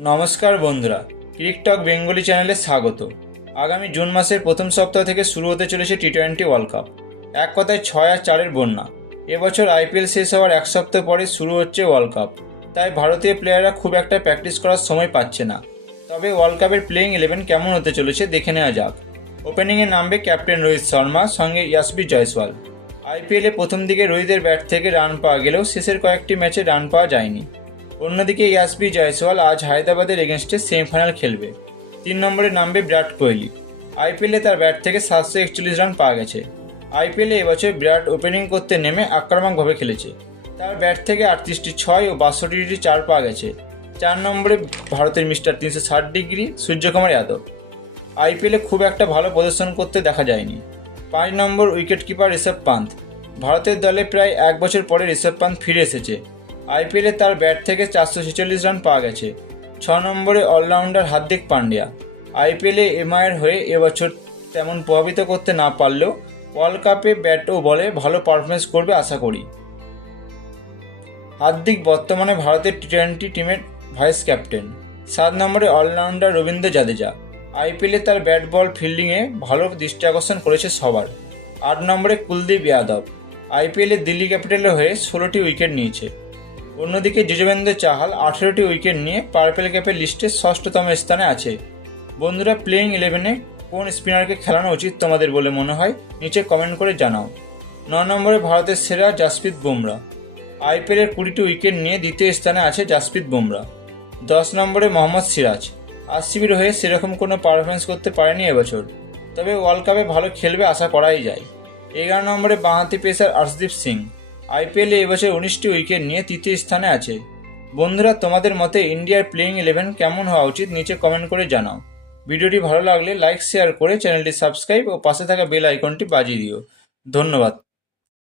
নমস্কার বন্ধুরা, CricTalk Bengali চ্যানেলে স্বাগত। আগামী জুন মাসের প্রথম সপ্তাহ থেকে শুরু হতে চলেছে টি-20 ওয়ার্ল্ড কাপ। এক কথায় 6 আর 4-এর বন্যা। এবছর আইপিএল শেষ হওয়ার এক সপ্তাহ পরে শুরু হচ্ছে ওয়ার্ল্ড কাপ, তাই ভারতীয় প্লেয়াররা খুব একটা প্র্যাকটিস করার সময় পাচ্ছে না। তবে ওয়ার্ল্ড কাপের প্লেইং 11 কেমন হতে চলেছে দেখে নেওয়া যাক। ওপেনিংয়ে নামবে ক্যাপ্টেন রোহিত শর্মা, সঙ্গে ইয়াশবি জয়সওয়াল। আইপিএলে প্রথম দিকে রোহিতের ব্যাট থেকে রান পাওয়া গেলেও শেষের কয়েকটি ম্যাচে রান পাওয়া যায়নি। অন্যদিকে ইয়াশবি জয়সওয়াল আজ হায়দ্রাবাদের এগেনস্টে সেমিফাইনাল খেলবে। 3 নম্বরে নামবে বিরাট কোহলি। আইপিএলে তার ব্যাট থেকে 741 রান পাওয়া গেছে। আইপিএলে এবছর বিরাট ওপেনিং করতে নেমে আক্রমণভাবে খেলেছে। তার ব্যাট থেকে 38টি 6 ও 62টি 4 পাওয়া গেছে। 4 নম্বরে ভারতের মিস্টার 360 ডিগ্রি সূর্যকুমার যাদব। আইপিএলে খুব একটা ভালো প্রদর্শন করতে দেখা যায়নি। 5 নম্বর উইকেট কিপার ঋষভ পান্থ। ভারতের দলে প্রায় 1 বছর পরে ঋষভ পান্থ ফিরে এসেছে। আইপিএলে তার ব্যাট থেকে 446 রান পাওয়া গেছে। 6 নম্বরে অলরাউন্ডার হার্দিক পান্ডিয়া। আইপিএলে এমআইয়ের হয়ে এবছর তেমন প্রভাবিত করতে না পারলেও ওয়ার্ল্ড কাপে ব্যাট ও বলে ভালো পারফরমেন্স করবে আশা করি। হার্দিক বর্তমানে ভারতের টি-20 টিমের ভাইস ক্যাপ্টেন। 7 নম্বরে অলরাউন্ডার রবীন্দ্র জাদেজা। আইপিএলে তার ব্যাট বল ফিল্ডিংয়ে ভালো দৃষ্টি আকর্ষণ করেছে সবার। 8 নম্বরে কুলদীপ যাদব। আইপিএলে দিল্লি ক্যাপিটালের হয়ে 16টি উইকেট নিয়েছে। অন্যদিকে যজুবেন্দ্র চাহাল 18টি উইকেট নিয়ে পার্পেল ক্যাপের লিস্টে 6ষ্ঠতম স্থানে আছে। বন্ধুরা, প্লেইং 11-এ কোন স্পিনারকে খেলানো উচিত তোমাদের বলে মনে হয় নিচে কমেন্ট করে জানাও। 9 নম্বরে ভারতের সেরা জাসপ্রীত বুমরা। আইপিএলের 20টি উইকেট নিয়ে দ্বিতীয় স্থানে আছে জাসপ্রীত বুমরা। 10 নম্বরে মোহাম্মদ সিরাজ। আরসিবির হয়ে সেরকম কোনো পারফরমেন্স করতে পারেনি এবছর, তবে ওয়ার্ল্ড কাপে ভালো খেলবে আশা করাই যায়। 11 নম্বরে বাঁহাতি পেসার আর্শদীপ সিং। আইপিএলে এবছর 19টি উইকেট নিয়ে তৃতীয় স্থানে আছে। বন্ধুরা, তোমাদের মতে ইন্ডিয়ার প্লেইং 11 কেমন হওয়া উচিত নিচে কমেন্ট করে জানাও। ভিডিওটি ভালো লাগলে লাইক শেয়ার করে চ্যানেলটি সাবস্ক্রাইব ও পাশে থাকা বেল আইকনটি বাজিয়ে দিও। ধন্যবাদ।